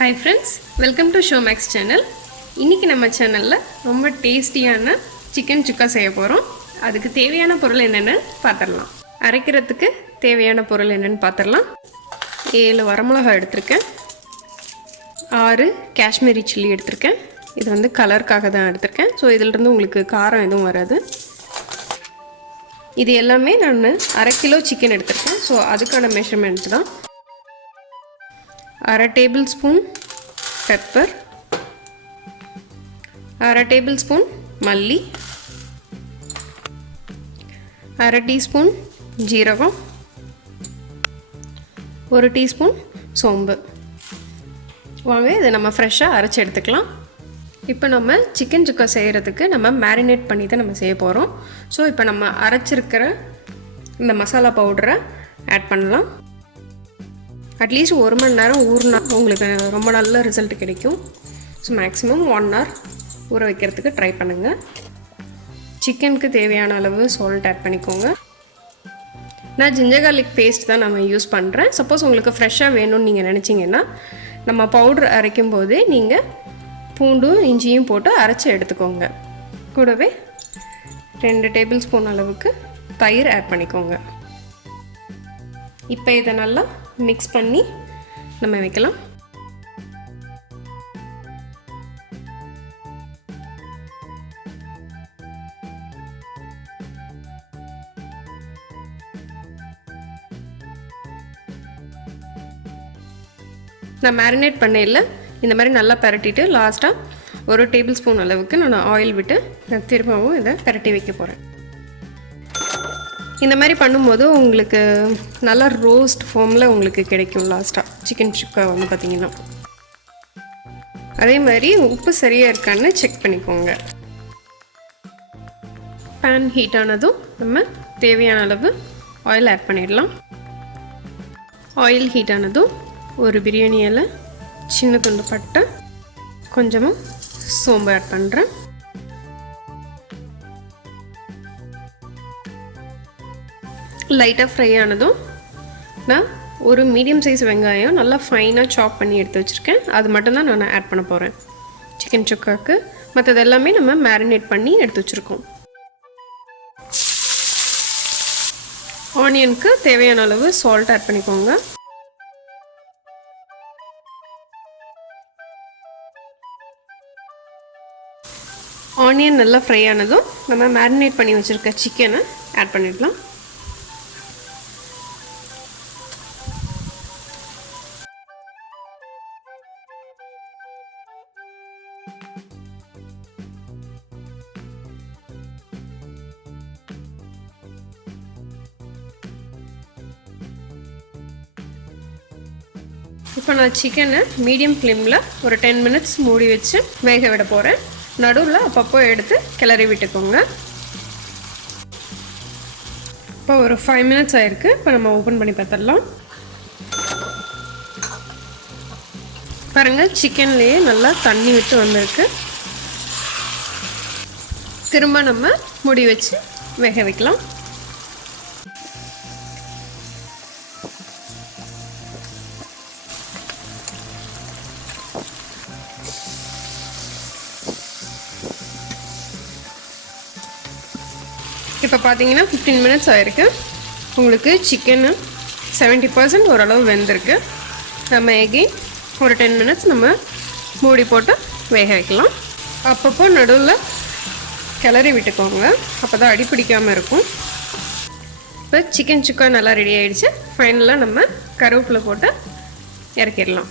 Hi friends, welcome to Shomax channel. இன்னைக்கு நம்ம சேனல்ல ரொம்ப டேஸ்டியான chicken chukka செய்ய போறோம். அதுக்கு தேவையான பொருள் என்னன்னு பாத்திரலாம். அரைக்கிறதுக்கு தேவையான பொருள் என்னன்னு பாத்திரலாம். 7 வரமிளகாய் எடுத்துர்க்கேன். 6 காஷ்மீரி chilli எடுத்துர்க்கேன். இது வந்து கலர்க்காக தான் எடுத்துர்க்கேன். சோ இதில இருந்து உங்களுக்கு காரம் எதுவும் வராது. இது எல்லாமே நான் 1/2 கிலோ chicken எடுத்துர்க்கேன். சோ அதுக்கான மெஷர்மென்ட் தான். 1/2 tablespoon pepper, 1/2 tablespoon malli, 1/2 teaspoon jeeragam, 1 teaspoon சோம்பு. வாங்க இதை நம்ம ஃப்ரெஷ்ஷாக அரைச்சி எடுத்துக்கலாம். இப்போ நம்ம சிக்கன் சுக்கா செய்கிறதுக்கு நம்ம மேரினேட் பண்ணி தான் நம்ம செய்ய போகிறோம். ஸோ இப்போ நம்ம அரைச்சிருக்கிற இந்த மசாலா பவுடரை ஆட் பண்ணலாம். அட்லீஸ்ட் 1 மணி நேரம் ஊறினா உங்களுக்கு ரொம்ப நல்ல ரிசல்ட் கிடைக்கும். ஸோ மேக்ஸிமம் 1 hour ஊற வைக்கிறதுக்கு ட்ரை பண்ணுங்கள். சிக்கனுக்கு தேவையான அளவு சால்ட் ஆட் பண்ணிக்கோங்க. நான் ஜிஞ்சர் கார்லிக் பேஸ்ட் தான் நம்ம யூஸ் பண்ணுறேன். சப்போஸ் உங்களுக்கு ஃப்ரெஷ்ஷாக வேணும்னு நீங்கள் நினச்சிங்கன்னா நம்ம பவுட்ரு அரைக்கும் போதே நீங்கள் பூண்டும் இஞ்சியும் போட்டு அரைச்சி எடுத்துக்கோங்க. கூடவே 2 டேபிள் ஸ்பூன் அளவுக்கு தயிர் ஆட் பண்ணிக்கோங்க. இப்போ இதை நல்லா மிக்ஸ் பண்ணி நம்ம வைக்கலாம். நான் மேரினேட் பண்ணையில் இந்த மாதிரி நல்லா பரட்டிட்டு லாஸ்ட்டாக 1 டேபிள் ஸ்பூன் அளவுக்கு நான் ஆயில் விட்டு நான் திரும்பவும் இதை பரட்டி வைக்க போகிறேன். இந்த மாதிரி பண்ணும்போது உங்களுக்கு நல்லா ரோஸ்ட் ஃபார்மில் உங்களுக்கு கிடைக்கும். லாஸ்ட்டாக சிக்கன் சுக்கா வந்து பார்த்திங்கன்னா அதே மாதிரி உப்பு சரியாக இருக்கான்னு செக் பண்ணிக்கோங்க. பேன் ஹீட் ஆனதும் நம்ம தேவையான அளவு ஆயில் ஆட் பண்ணிடலாம். ஆயில் ஹீட் ஆனதும் ஒரு பிரியாணி இலை, சின்ன துண்டு பட்டை, கொஞ்சமாக சோம்பு ஆட் பண்ணுறேன். லைட்டாக ஃப்ரை ஆனதும் நான் ஒரு மீடியம் சைஸ் வெங்காயம் நல்லா ஃபைனாக சாப் பண்ணி எடுத்து வச்சுருக்கேன். அது மட்டும்தான் நான் ஆட் பண்ண போகிறேன் சிக்கன் சுக்காவுக்கு. மற்றது எல்லாமே நம்ம மேரினேட் பண்ணி எடுத்து வச்சுருக்கோம். ஆனியனுக்கு தேவையான அளவு சால்ட் ஆட் பண்ணிக்கோங்க. ஆனியன் நல்லா ஃப்ரை ஆனதும் நம்ம மேரினேட் பண்ணி வச்சுருக்க சிக்கனை ஆட் பண்ணிடலாம். இப்போ நான் சிக்கனை மீடியம் ஃப்ளேமில் ஒரு 10 minutes மூடி வச்சு வேக விட போகிறேன். நடுவில் அப்பப்போ எடுத்து கிளறி விட்டுக்கோங்க. இப்போ ஒரு 5 minutes ஆயிருக்கு. இப்போ நம்ம ஓப்பன் பண்ணி பார்த்துடலாம். பாருங்கள், சிக்கன்லேயே நல்லா தண்ணி விட்டு வந்திருக்கு. திரும்ப நம்ம மூடி வச்சு வேக வைக்கலாம். இப்போ பார்த்தீங்கன்னா 15 minutes ஆயிருக்கு. உங்களுக்கு சிக்கனு 70% ஓரளவு வெந்திருக்கு. நம்ம எகெயின் ஒரு 10 minutes நம்ம மூடி போட்டு வேக வைக்கலாம். அப்பப்போ நடுவில் கிளறி விட்டுக்கோங்க, அப்போ தான் அடி பிடிக்காமல் இருக்கும். இப்போ சிக்கன் சுக்கா நல்லா ரெடி ஆகிடுச்சு. ஃபைனலாக நம்ம கருவேப்பிலை போட்டு இறக்கிடலாம்.